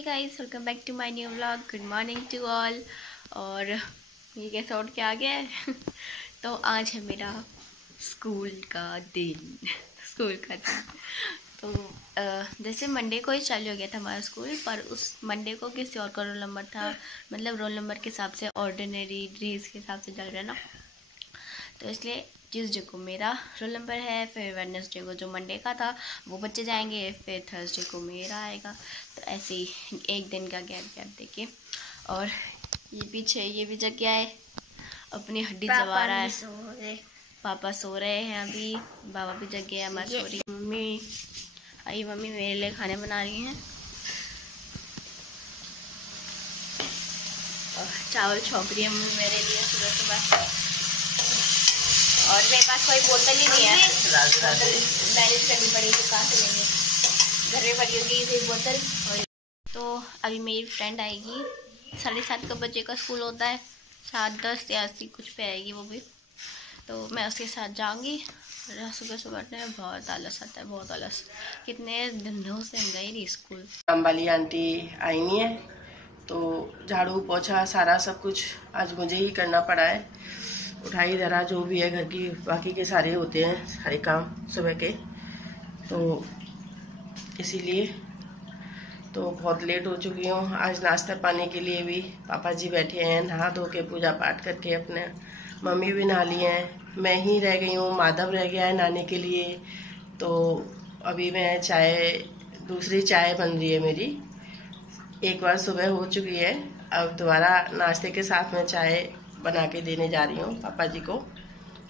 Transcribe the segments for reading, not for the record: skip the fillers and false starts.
Hey guys, welcome back to my new vlog. Good morning to all. और ये कैसे उठ के आ गया है तो आज है मेरा स्कूल का दिन। तो जैसे मंडे को ही चालू हो गया था हमारा स्कूल, पर उस मंडे को किसी और का रोल नंबर था, मतलब रोल नंबर के हिसाब से, ऑर्डिनरी ड्रीज के हिसाब से चल रहा है ना, तो इसलिए ट्यूसडे को मेरा रोल नंबर है, फिर वेडनेसडे को जो मंडे का था वो बच्चे जाएंगे, फिर थर्सडे को मेरा आएगा। तो ऐसे ही एक दिन का गैप देके। और ये पीछे ये भी जग गया है, अपनी हड्डी चबा रहा है। पापा सो रहे हैं अभी, बाबा भी जग गया, मैं सो रही। मम्मी मेरे लिए खाने बना रही हैं, चावल छोंक रही है मम्मी मेरे लिए सुबह सुबह। और मेरे पास कोई बोतल ही नहीं है, मैनेज करनी पड़ेगी, कहाँ से लेंगे, घर में पड़ी होगी एक बोतल। और तो अभी मेरी फ्रेंड आएगी, 7:30 बजे का स्कूल होता है, 7:10 या 80 कुछ पे आएगी वो भी, तो मैं उसके साथ जाऊंगी। सुबह सुबह उठने में बहुत आलस आता है, बहुत आलस। कितने दिनों से हम गए नहीं स्कूल। काम वाली आंटी आई नहीं है, तो झाड़ू पोछा सारा सब कुछ आज मुझे ही करना पड़ा है। उठाई धरा जो भी है घर की, बाकी के सारे होते हैं सारे काम सुबह के, तो इसीलिए तो बहुत लेट हो चुकी हूँ। आज नाश्ता पानी के लिए भी पापा जी बैठे हैं, नहा धो के पूजा पाठ करके अपने, मम्मी भी नहा ली हैं, मैं ही रह गई हूँ, माधव रह गया है नहाने के लिए। तो अभी मैं दूसरी चाय बन रही है मेरी, एक बार सुबह हो चुकी है, अब दोबारा नाश्ते के साथ में चाय बना के देने जा रही हूँ पापा जी को।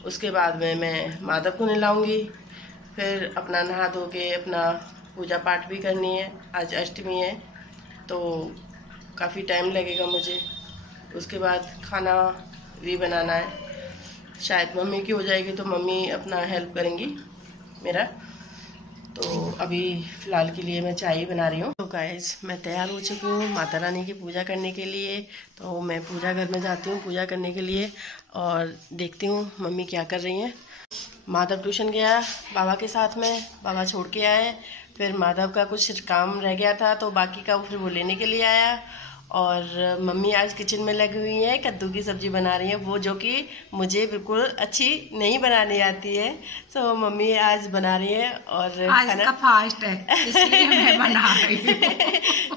उसके बाद में मैं माधव को नहलाऊंगी, फिर अपना नहा धो के अपना पूजा पाठ भी करनी है। आज अष्टमी है तो काफ़ी टाइम लगेगा मुझे। उसके बाद खाना भी बनाना है, शायद मम्मी की हो जाएगी तो मम्मी अपना हेल्प करेंगी मेरा। तो अभी फ़िलहाल के लिए मैं चाय ही बना रही हूँ। तो गाइस, मैं तैयार हो चुकी हूँ माता रानी की पूजा करने के लिए। तो मैं पूजा घर में जाती हूँ पूजा करने के लिए, और देखती हूँ मम्मी क्या कर रही हैं। माधव ट्यूशन गया बाबा के साथ में, बाबा छोड़ के आए, फिर माधव का कुछ काम रह गया था तो बाकी का फिर वो लेने के लिए आया। और मम्मी आज किचन में लगी हुई है, कद्दू की सब्ज़ी बना रही है, वो जो कि मुझे बिल्कुल अच्छी नहीं बनानी आती है, तो मम्मी आज बना रही है। और आज का फास्ट है इसलिए मैं बना रही हूँ।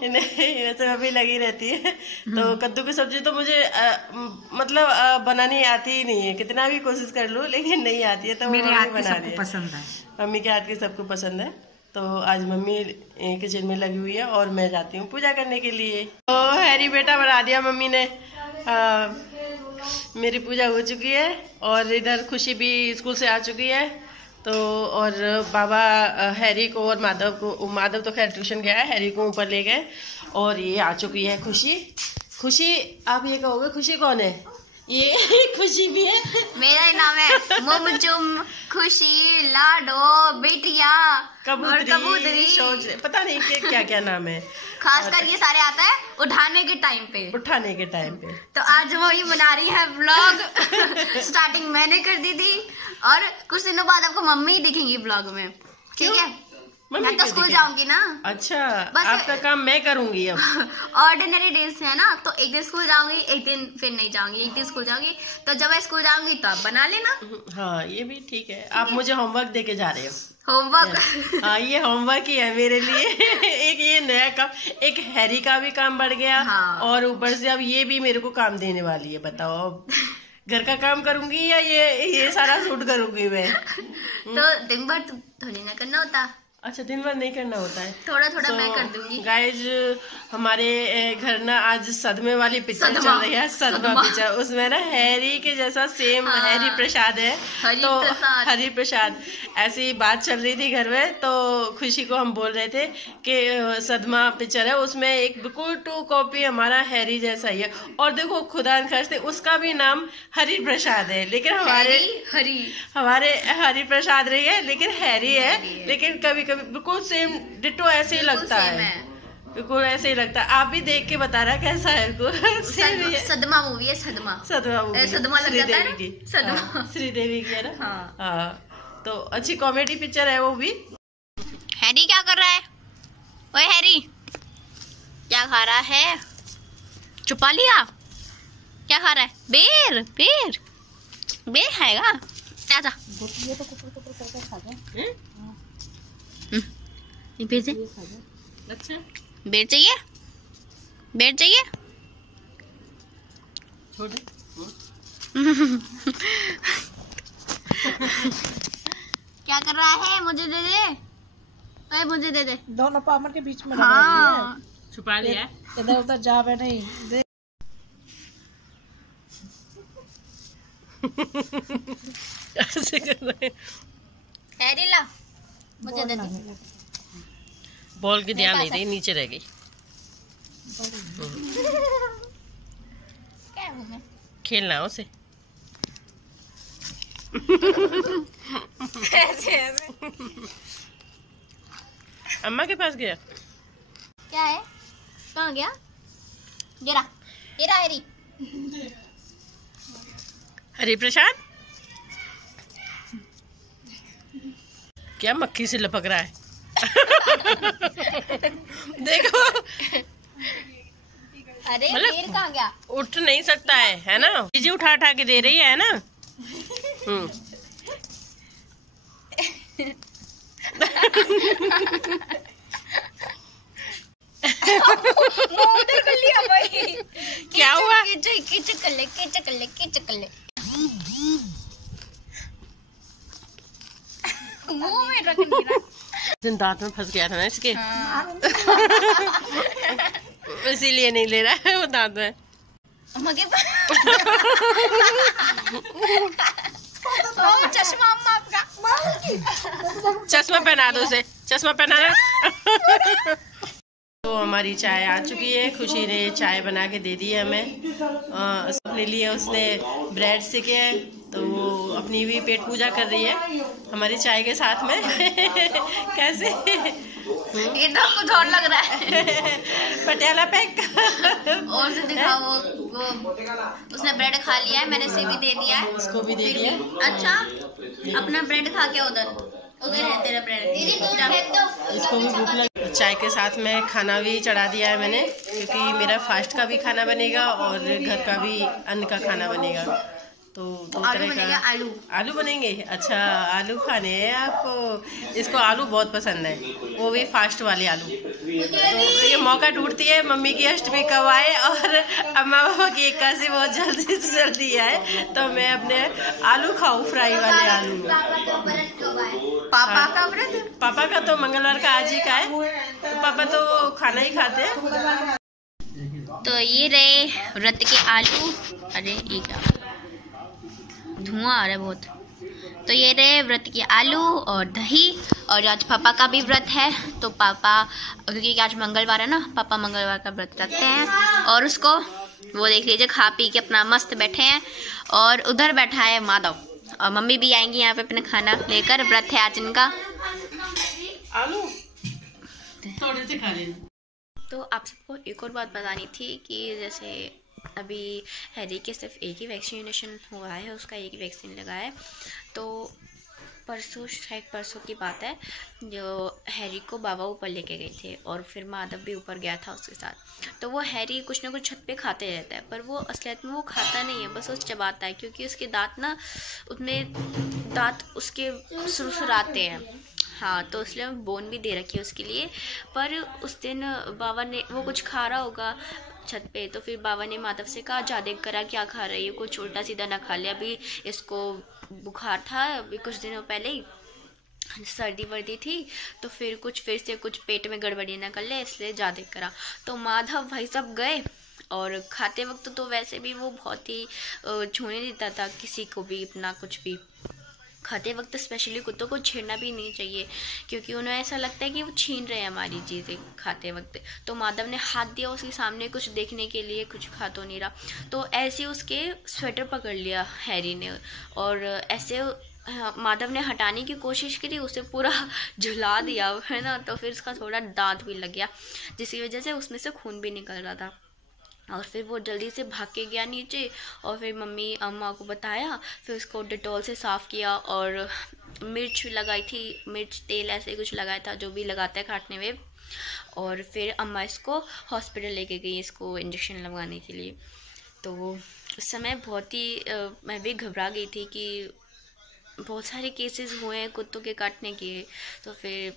नहीं, वैसे मम्मी लगी रहती है। तो कद्दू की सब्ज़ी तो मुझे बनानी आती ही नहीं है, कितना भी कोशिश कर लूँ लेकिन नहीं आती है, तो मेरे हाथ की बना रही सबको पसंद है, मम्मी के हाथ की सबको पसंद है। तो आज मम्मी किचन में लगी हुई है और मैं जाती हूँ पूजा करने के लिए। तो हैरी बेटा बना दिया मम्मी ने। मेरी पूजा हो चुकी है और इधर खुशी भी स्कूल से आ चुकी है। तो और बाबा हैरी को और माधव तो खैर ट्यूशन गया है, हैरी को ऊपर ले गए, और ये आ चुकी है खुशी। आप ये कहोगे खुशी कौन है? ये खुशी भी है, मेरा ही नाम है मुमचुम, खुशी, लाडो, बिटिया, कबूतरी, सोच पता नहीं क्या क्या नाम है। खासकर ये सारे आता है उठाने के टाइम पे। तो आज वो ही बना रही है व्लॉग। स्टार्टिंग मैंने कर दी थी, और कुछ दिनों बाद आपको मम्मी दिखेंगी व्लॉग में, ठीक है? मैं तो स्कूल जाऊंगी ना। अच्छा, आपका काम मैं करूंगी अब। ऑर्डिनरी डेज है ना, तो एक दिन स्कूल जाऊंगी, एक दिन फिर नहीं जाऊंगी, एक दिन स्कूल जाऊंगी। तो जब मैं स्कूल जाऊंगी तो आप बना लेना। हाँ, ये भी ठीक है। आप मुझे होमवर्क दे के जा रहे हो? होमवर्क? हाँ, ये होमवर्क ही है मेरे लिए। एक ये नया काम, एक हैरी का भी काम बढ़ गया। हाँ। और ऊपर से अब ये भी मेरे को काम देने वाली है। बताओ अब घर का काम करूंगी या ये सारा शूट करूंगी मैं? तो दिन भर थोड़ी ना करना होता। अच्छा, दिन भर नहीं करना होता है, थोड़ा मैं कर दूंगी। गाइज, हमारे घर ना आज सदमे वाली पिक्चर चल रही है, सदमा पिक्चर। उसमें ना हैरी के जैसा सेम हैरी प्रसाद है, तो हरी प्रसाद ऐसी बात चल रही थी घर में। तो खुशी को हम बोल रहे थे कि सदमा पिक्चर है, उसमें एक बिल्कुल 2 कॉपी हमारा हैरी जैसा ही है। और देखो खुदा न खास्ते उसका भी नाम हरी प्रसाद है, लेकिन हमारे हरी प्रसाद रही है, लेकिन हैरी है। लेकिन कभी बिल्कुल सेम डिटो ऐसे ही लगता है, बिल्कुल ऐसे ही लगता है। आप भी देख के बता रहा कैसा है? सदमा मूवी है, सदमा लग जाता है की, श्रीदेवी की है ना। हाँ, तो अच्छी कॉमेडी पिक्चर है वो भी। हैरी क्या कर रहा है? ओए हैरी, क्या खा रहा है? छुपा लिया। क्या खा रहा है? बेर बेर बेर खाएगा। आजा बेर से। अच्छा बेर चाहिए? बेर चाहिए? छोड़ दे। क्या कर रहा है? मुझे दे दे। अरे मुझे दे दे। दोनों पामर के बीच में हाँ छुपा लिया। इधर उधर जावे नहीं दे। ऐसे कर रहे हैं। हैरी ला मुझे दे दे। बॉल की ध्यान नहीं रही, नीचे रह गई। क्या है मुझे? खेलना है उसे। ऐसे ऐसे। अम्मा के पास गया। क्या है? कहाँ गया? गिरा गिरा हैरी। हरि प्रसाद क्या मक्खी से लपक रहा है। देखो अरे मतलब- बेर कहाँ गया? उठ नहीं सकता है ना? चीजें उठा उठा के दे रही है ना। उधर कर लिया भाई। क्या हुआ? कीचक कर ले कीचक कर ले कीचक कर ले। मुंह में रख नहीं रहा। दांत में फंस गया था ना इसके। हाँ। इसीलिए नहीं ले रहा है वो दांत में। मगे ओ चश्मा अम्मा आपका। चश्मा पहना दो उसे, चश्मा पहनाना। तो हमारी चाय आ चुकी है। खुशी ने चाय बना के दे दी है हमें। अपने लिए उसने ब्रेड सेके है, तो वो अपनी भी पेट पूजा कर रही है हमारी चाय के साथ में। कैसे एकदम कुछ और लग रहा है। पटियाला पैक। और से दिखा वो उसने ब्रेड खा लिया है, मैंने इसे भी दे दिया है। उसको भी दे दिया। अच्छा अपना ब्रेड खा के उधर उधर है तेरा ब्रेड। इसको भी भूख लगी। चाय के साथ में खाना भी चढ़ा दिया है मैंने, क्योंकि मेरा फास्ट का भी खाना बनेगा और घर का भी अन्न का खाना बनेगा। तो दो तरह का आलू आलू बनेंगे। अच्छा आलू खाने हैं आपको? इसको आलू बहुत पसंद है, वो भी फास्ट वाले आलू। तो ये मौका ढूंढती है मम्मी की अष्टमी कब आए और अम्मा पापा की एकादशी बहुत जल्दी से जल्दी आए, तो मैं अपने आलू खाऊं, फ्राई वाले आलू। पापा का व्रत? पापा का तो मंगलवार का आज ही का है, तो पापा तो खाना ही खाते हैं। तो ये रहे व्रत के आलू। अरे ये क्या धुआं आ रहा है बहुत। तो ये रहे व्रत के आलू और दही। और आज पापा का भी व्रत है, तो पापा क्योंकि आज मंगलवार है ना, पापा मंगलवार का व्रत रखते हैं। और उसको वो देख लीजिए खा पी के अपना मस्त बैठे हैं। और उधर बैठा है माधव, और मम्मी भी आएंगी यहाँ पे अपना खाना लेकर। व्रत है आज इनका। आलू थोड़े से खा लेना। तो आप सबको एक और बात बतानी थी कि जैसे अभी हैरी के सिर्फ एक ही वैक्सीनेशन हुआ है, उसका एक ही वैक्सीन लगा है। तो परसों शायद परसों की बात है, जो हैरी को बाबा ऊपर लेके गए थे और फिर माधव भी ऊपर गया था उसके साथ। तो वो हैरी कुछ ना कुछ छत पे खाते रहता है, पर वो असलियत में वो खाता नहीं है, बस वो चबाता है, क्योंकि उसके दांत ना उसमें दांत उसके सुरसुराते हैं। हाँ, तो इसलिए बोन भी दे रखी है उसके लिए। पर उस दिन बाबा ने वो कुछ खा रहा होगा छत पे, तो फिर बाबा ने माधव से कहा जा देख करा क्या खा रही है, कुछ उल्टा सीधा ना खा लिया। अभी इसको बुखार था अभी कुछ दिनों पहले ही, सर्दी वर्दी थी, तो फिर से कुछ पेट में गड़बड़ी ना कर ले, इसलिए जा देख करा। तो माधव भाई सब गए, और खाते वक्त तो वैसे भी वो बहुत ही छूने देता था किसी को भी अपना कुछ भी। खाते वक्त स्पेशली कुत्तों को छेड़ना भी नहीं चाहिए, क्योंकि उन्हें ऐसा लगता है कि वो छीन रहे हैं हमारी चीज़ें खाते वक्त। तो माधव ने हाथ दिया उसके सामने कुछ देखने के लिए, कुछ खा तो नहीं रहा, तो ऐसे उसके स्वेटर पकड़ लिया हैरी ने, और ऐसे माधव ने हटाने की कोशिश करी, उसे पूरा झुला दिया है ना। तो फिर उसका थोड़ा दांत भी लग गया, जिसकी वजह से उसमें से खून भी निकल रहा था। और फिर वो जल्दी से भाग के गया नीचे, और फिर मम्मी अम्मा को बताया, फिर उसको डेटॉल से साफ़ किया और मिर्च लगाई थी, मिर्च तेल ऐसे कुछ लगाया था जो भी लगाता है काटने में। और फिर अम्मा इसको हॉस्पिटल लेके गई इसको इंजेक्शन लगवाने के लिए। तो उस समय बहुत ही मैं भी घबरा गई थी कि बहुत सारे केसेस हुए हैं कुत्तों के काटने के। तो फिर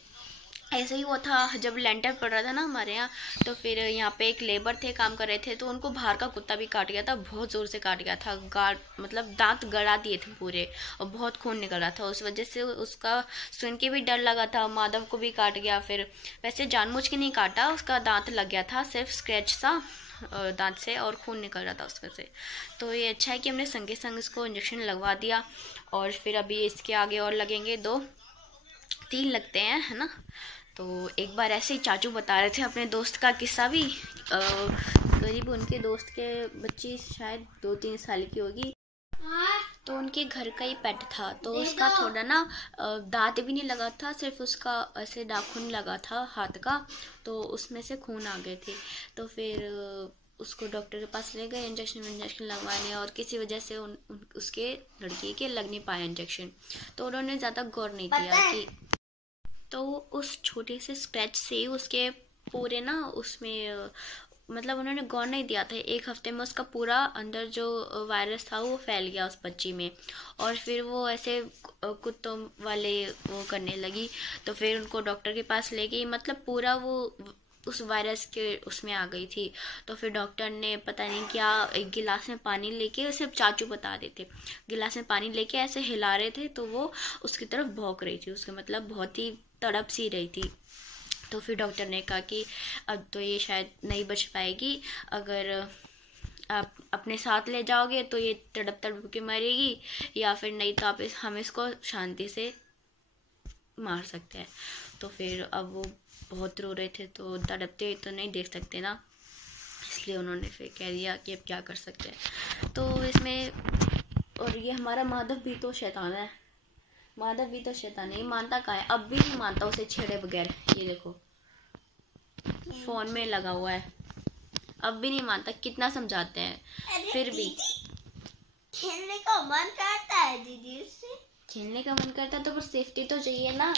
ऐसा ही हुआ था जब लेंटर पड़ रहा था ना हमारे यहाँ, तो फिर यहाँ पे एक लेबर थे काम कर रहे थे, तो उनको बाहर का कुत्ता भी काट गया था, बहुत ज़ोर से काट गया था, मतलब दांत गड़ा दिए थे पूरे और बहुत खून निकल रहा था। उस वजह से उसका सुन के भी डर लगा था। माधव को भी काट गया। फिर वैसे जानबूझ के नहीं काटा, उसका दांत लग गया था, सिर्फ स्क्रैच सा दांत से और खून निकल रहा था उसमें से। तो ये अच्छा है कि हमने संगे संग इसको इंजेक्शन लगवा दिया। और फिर अभी इसके आगे और लगेंगे 2-3 लगते हैं, है ना। तो एक बार ऐसे ही चाचू बता रहे थे अपने दोस्त का किस्सा भी, करीब उनके दोस्त के बच्ची शायद 2-3 साल की होगी, तो उनके घर का ही पेट था। तो उसका थोड़ा ना दांत भी नहीं लगा था, सिर्फ उसका ऐसे नाखून लगा था हाथ का, तो उसमें से खून आ गए थे। तो फिर उसको डॉक्टर के पास ले गए इंजेक्शन लगवाने, और किसी वजह से उसके लड़की के लग नहीं पाया इंजेक्शन। तो उन्होंने ज़्यादा गौर नहीं किया कि, तो उस छोटे से स्क्रैच से उसके पूरे ना उसमें मतलब उन्होंने गौर नहीं दिया था। 1 हफ्ते में उसका पूरा अंदर जो वायरस था वो फैल गया उस बच्ची में, और फिर वो ऐसे कुत्तों वाले वो करने लगी। तो फिर उनको डॉक्टर के पास ले गई, मतलब पूरा वो उस वायरस के उसमें आ गई थी। तो फिर डॉक्टर ने पता नहीं क्या एक गिलास में पानी लेके, सिर्फ चाचू बता रहे थे, गिलास में पानी लेके ऐसे हिला रहे थे, तो वो उसकी तरफ भौंक रही थी, उसके मतलब बहुत ही तड़प सी रही थी। तो फिर डॉक्टर ने कहा कि अब तो ये शायद नहीं बच पाएगी, अगर आप अपने साथ ले जाओगे तो ये तड़प तड़प के मरेगी, या फिर नहीं तो हम इसको शांति से मार सकते हैं। तो फिर अब वो बहुत रो रहे थे, तो तड़पते तो नहीं देख सकते ना, इसलिए उन्होंने फिर कह दिया कि अब क्या कर सकते हैं। तो इसमें, और ये हमारा माधव भी तो शैतान है, माधव भी तो शैतान है, मानता कहाँ है, अब भी नहीं मानता उसे छेड़े बगैर। ये देखो फोन में लगा हुआ है, अब भी नहीं मानता, कितना समझाते हैं फिर भी। खेलने का मन करता है दीदी, उससे खेलने का मन करता है तो पर सेफ्टी तो चाहिए ना।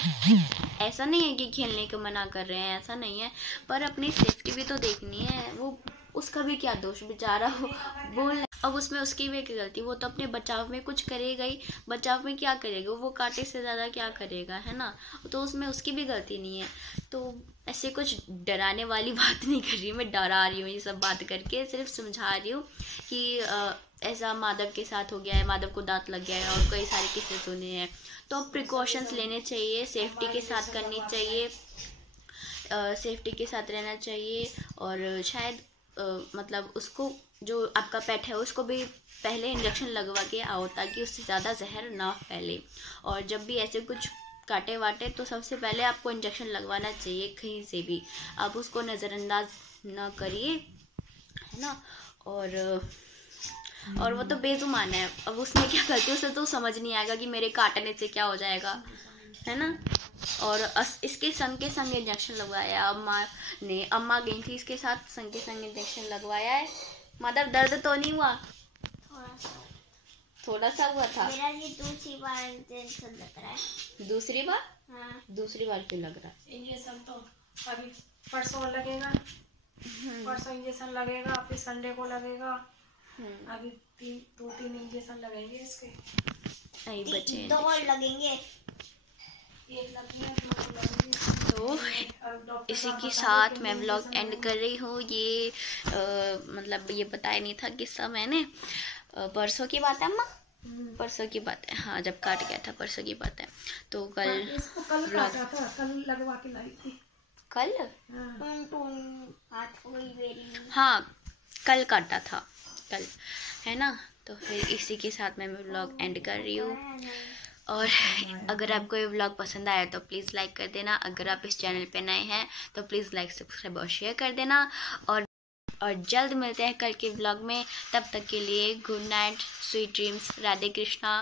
ऐसा नहीं है कि खेलने को मना कर रहे हैं, ऐसा नहीं है, पर अपनी सेफ्टी भी तो देखनी है। वो उसका भी क्या दोष, बेचारा हो बोल, अब उसमें उसकी भी गलती, वो तो अपने बचाव में कुछ करेगा ही, बचाव में क्या करेगा वो कांटे से ज़्यादा क्या करेगा, है ना। तो उसमें उसकी भी गलती नहीं है। तो ऐसे कुछ डराने वाली बात नहीं कर रही, मैं डरा रही हूँ ये सब बात करके, सिर्फ समझा रही हूँ कि ऐसा माधव के साथ हो गया है, माधव को दांत लग गया है और कई सारे किस्से सुने हैं। तो प्रिकॉशंस लेने चाहिए, सेफ्टी के साथ करनी चाहिए, सेफ्टी के साथ रहना चाहिए। और शायद मतलब उसको, जो आपका पेट है उसको भी पहले इंजेक्शन लगवा के आओ, ताकि उससे ज़्यादा जहर ना फैले। और जब भी ऐसे कुछ काटे वाटे तो सबसे पहले आपको इंजेक्शन लगवाना चाहिए, कहीं से भी आप उसको नज़रअंदाज ना करिए, है ना। और वो तो बेजुबान है, अब उसने क्या गलती, उसे तो समझ नहीं आएगा कि मेरे काटने से क्या हो जाएगा, है ना। और इसके संग के संग इंजेक्शन लगवाया अम्मा गई थी इसके साथ, संग के संग इंजेक्शन लगवाया है। मतलब दर्द तो नहीं हुआ, थोड़ा सा हुआ था। मेरा ये दूसरी बार इंजेक्शन लग रहा है। दूसरी बार? हाँ। दूसरी बार क्यों लग रहा है? इंजेक्शन तो अभी परसों लगेगा, परसों इंजेक्शन लगेगा, फिर संडे को लगेगा। अभी 2-3 इंजेक्शन लगेंगे इसके। नहीं बचे, 2 और लगेंगे। तो इसी के साथ मैं व्लॉग एंड कर रही हूँ। ये मतलब ये बताया नहीं था किस्सा मैंने, परसों की बात है अम्मा, परसों की बात है, हाँ जब काट गया था परसों की बात है। तो कल काटा था, कल लगवा के लाई थी। कल हाथ कोई बेरी, हाँ कल काटा था, कल, है ना। तो फिर इसी के साथ मैं व्लॉग एंड कर रही हूँ। और अगर आपको ये व्लॉग पसंद आया तो प्लीज़ लाइक कर देना, अगर आप इस चैनल पे नए हैं तो प्लीज़ लाइक सब्सक्राइब और शेयर कर देना। और जल्द मिलते हैं कल के व्लॉग में, तब तक के लिए good night, sweet dreams, Radhe Krishna.